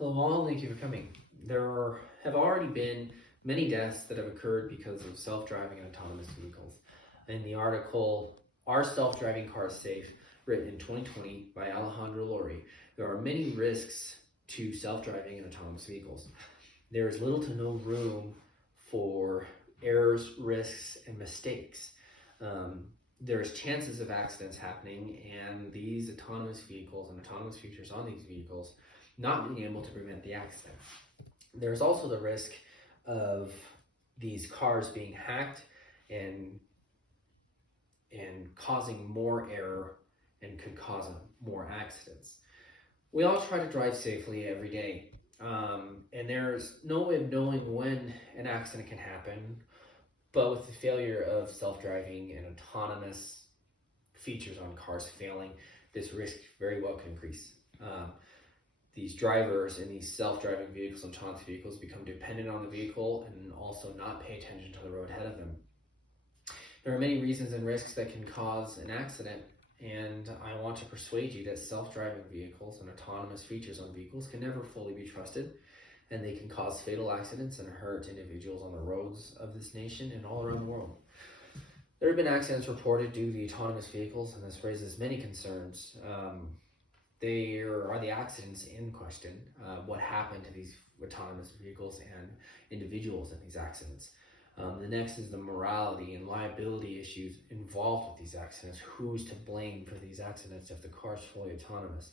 Hello all, thank you for coming. Have already been many deaths that have occurred because of self-driving and autonomous vehicles. In the article, Are Self-Driving Cars Safe?, written in 2020 by Alejandro Lori, there are many risks to self-driving and autonomous vehicles. There is little to no room for errors, risks, and mistakes. There's chances of accidents happening, and these autonomous vehicles and autonomous features on these vehicles not being able to prevent the accident. There's also the risk of these cars being hacked and causing more error and could cause more accidents. We all try to drive safely every day, and there's no way of knowing when an accident can happen, but with the failure of self-driving and autonomous features on cars failing, this risk very well can increase. These drivers in these self-driving vehicles and autonomous vehicles become dependent on the vehicle and also not pay attention to the road ahead of them. There are many reasons and risks that can cause an accident, and I want to persuade you that self-driving vehicles and autonomous features on vehicles can never fully be trusted, and they can cause fatal accidents and hurt individuals on the roads of this nation and all around the world. There have been accidents reported due to the autonomous vehicles, and this raises many concerns. There are the accidents in question, what happened to these autonomous vehicles and individuals in these accidents. The next is the morality and liability issues involved with these accidents. Who's to blame for these accidents if the car is fully autonomous?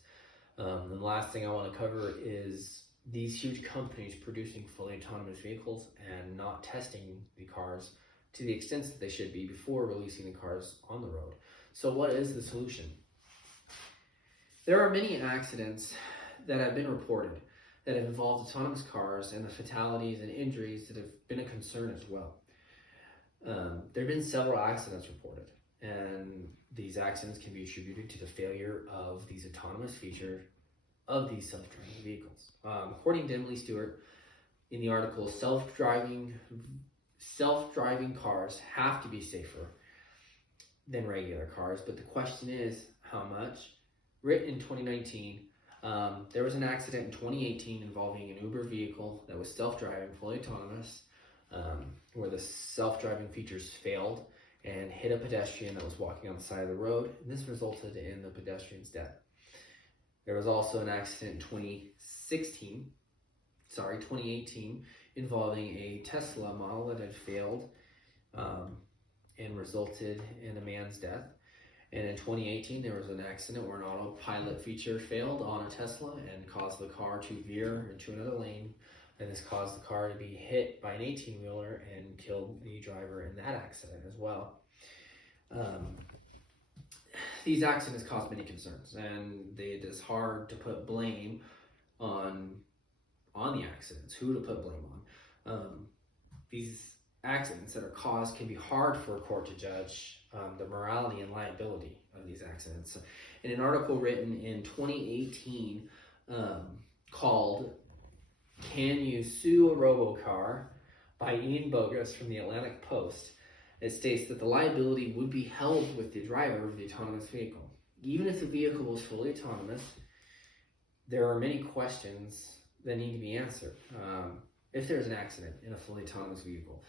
And the last thing I want to cover is these huge companies producing fully autonomous vehicles and not testing the cars to the extent that they should be before releasing the cars on the road. So what is the solution? There are many accidents that have been reported that have involved autonomous cars, and the fatalities and injuries that have been a concern as well. There have been several accidents reported, and these accidents can be attributed to the failure of these autonomous features of these self-driving vehicles. According to Emily Stewart, in the article, self-driving cars have to be safer than regular cars, but the question is, how much? Written in 2019, there was an accident in 2018 involving an Uber vehicle that was self-driving, fully autonomous, where the self-driving features failed and hit a pedestrian that was walking on the side of the road, and this resulted in the pedestrian's death. There was also an accident in 2018, involving a Tesla model that had failed and resulted in a man's death. And in 2018, there was an accident where an autopilot feature failed on a Tesla and caused the car to veer into another lane. And this caused the car to be hit by an 18-wheeler and killed the driver in that accident as well. These accidents cause many concerns, and it is hard to put blame on the accidents, who to put blame on. These accidents that are caused can be hard for a court to judge the morality and liability of these accidents. In an article written in 2018 called Can You Sue a Robocar by Ian Bogus from the Atlantic Post, it states that the liability would be held with the driver of the autonomous vehicle. Even if the vehicle was fully autonomous, there are many questions that need to be answered. If there's an accident in a fully autonomous vehicle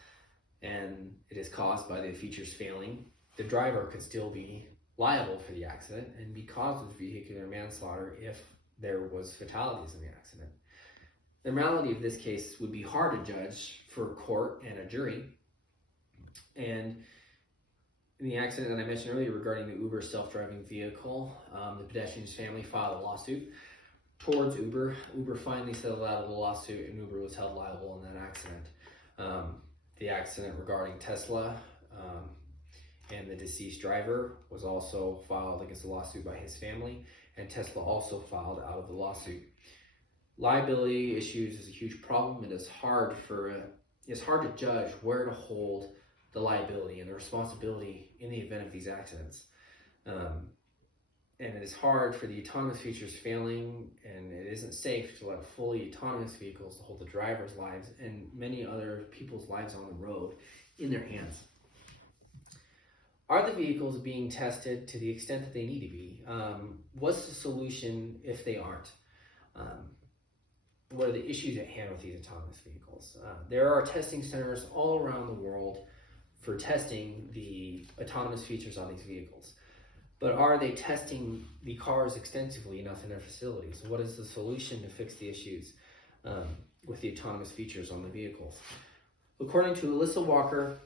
and it is caused by the features failing, the driver could still be liable for the accident and be caused with vehicular manslaughter if there was fatalities in the accident. The morality of this case would be hard to judge for a court and a jury. And in the accident that I mentioned earlier regarding the Uber self-driving vehicle, the pedestrian's family filed a lawsuit towards Uber. Uber finally settled out of the lawsuit, and Uber was held liable in that accident. The accident regarding Tesla and the deceased driver was also filed against a lawsuit by his family, and Tesla also filed out of the lawsuit. Liability issues is a huge problem. It's hard to judge where to hold the liability and the responsibility in the event of these accidents. And it is hard for the autonomous features failing, and it isn't safe to let fully autonomous vehicles to hold the driver's lives and many other people's lives on the road in their hands. Are the vehicles being tested to the extent that they need to be? What's the solution if they aren't? what are the issues at hand with these autonomous vehicles. There are testing centers all around the world for testing the autonomous features on these vehicles. But are they testing the cars extensively enough in their facilities? What is the solution to fix the issues with the autonomous features on the vehicles? According to Alyssa Walker,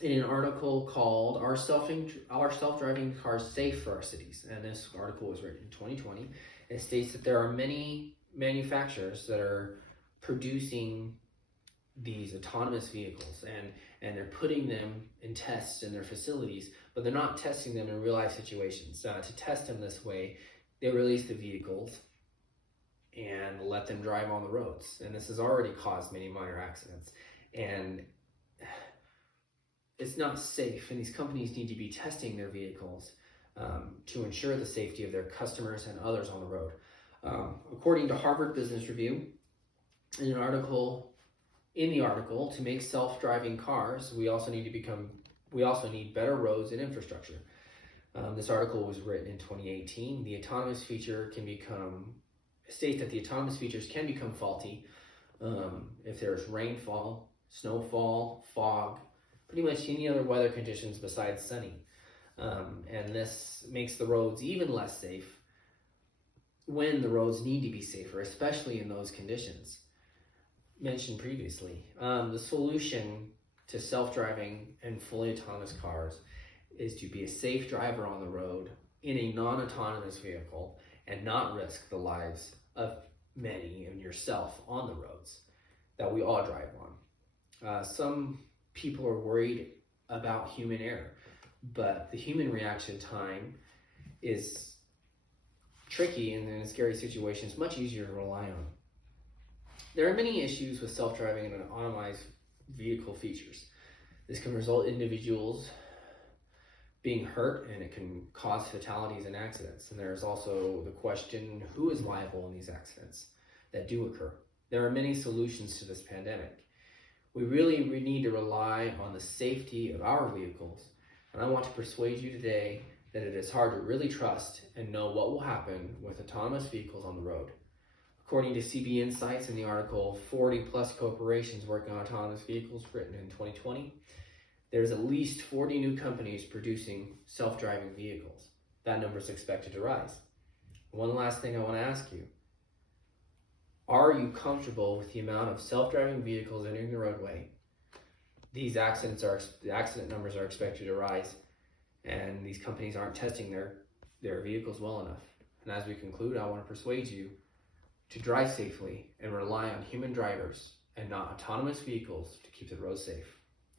in an article called Are Self-Driving Cars Safe for Our Cities? And this article was written in 2020. It states that there are many manufacturers that are producing these autonomous vehicles and they're putting them in tests in their facilities, but they're not testing them in real life situations. To test them this way, they release the vehicles and let them drive on the roads. And this has already caused many minor accidents. And it's not safe, and these companies need to be testing their vehicles to ensure the safety of their customers and others on the road. According to Harvard Business Review, in the article, to make self-driving cars, we also need better roads and infrastructure. This article was written in 2018. States that the autonomous features can become faulty if there's rainfall, snowfall, fog, pretty much any other weather conditions besides sunny. And this makes the roads even less safe when the roads need to be safer, especially in those conditions mentioned previously. The solution to self-driving and fully autonomous cars is to be a safe driver on the road in a non-autonomous vehicle and not risk the lives of many and yourself on the roads that we all drive on. Some people are worried about human error, but the human reaction time is tricky, and in a scary situation, it's much easier to rely on. There are many issues with self-driving and autonomous vehicle features. This can result in individuals being hurt, and it can cause fatalities and accidents. And there's also the question, who is liable in these accidents that do occur? There are many solutions to this pandemic. We need to rely on the safety of our vehicles, and I want to persuade you today that it is hard to really trust and know what will happen with autonomous vehicles on the road. According to CB Insights in the article 40 plus corporations working on autonomous vehicles written in 2020, there's at least 40 new companies producing self-driving vehicles. That number is expected to rise. One last thing I want to ask you. Are you comfortable with the amount of self-driving vehicles entering the roadway? The accident numbers are expected to rise, and these companies aren't testing their vehicles well enough. And as we conclude, I want to persuade you to drive safely and rely on human drivers and not autonomous vehicles to keep the roads safe.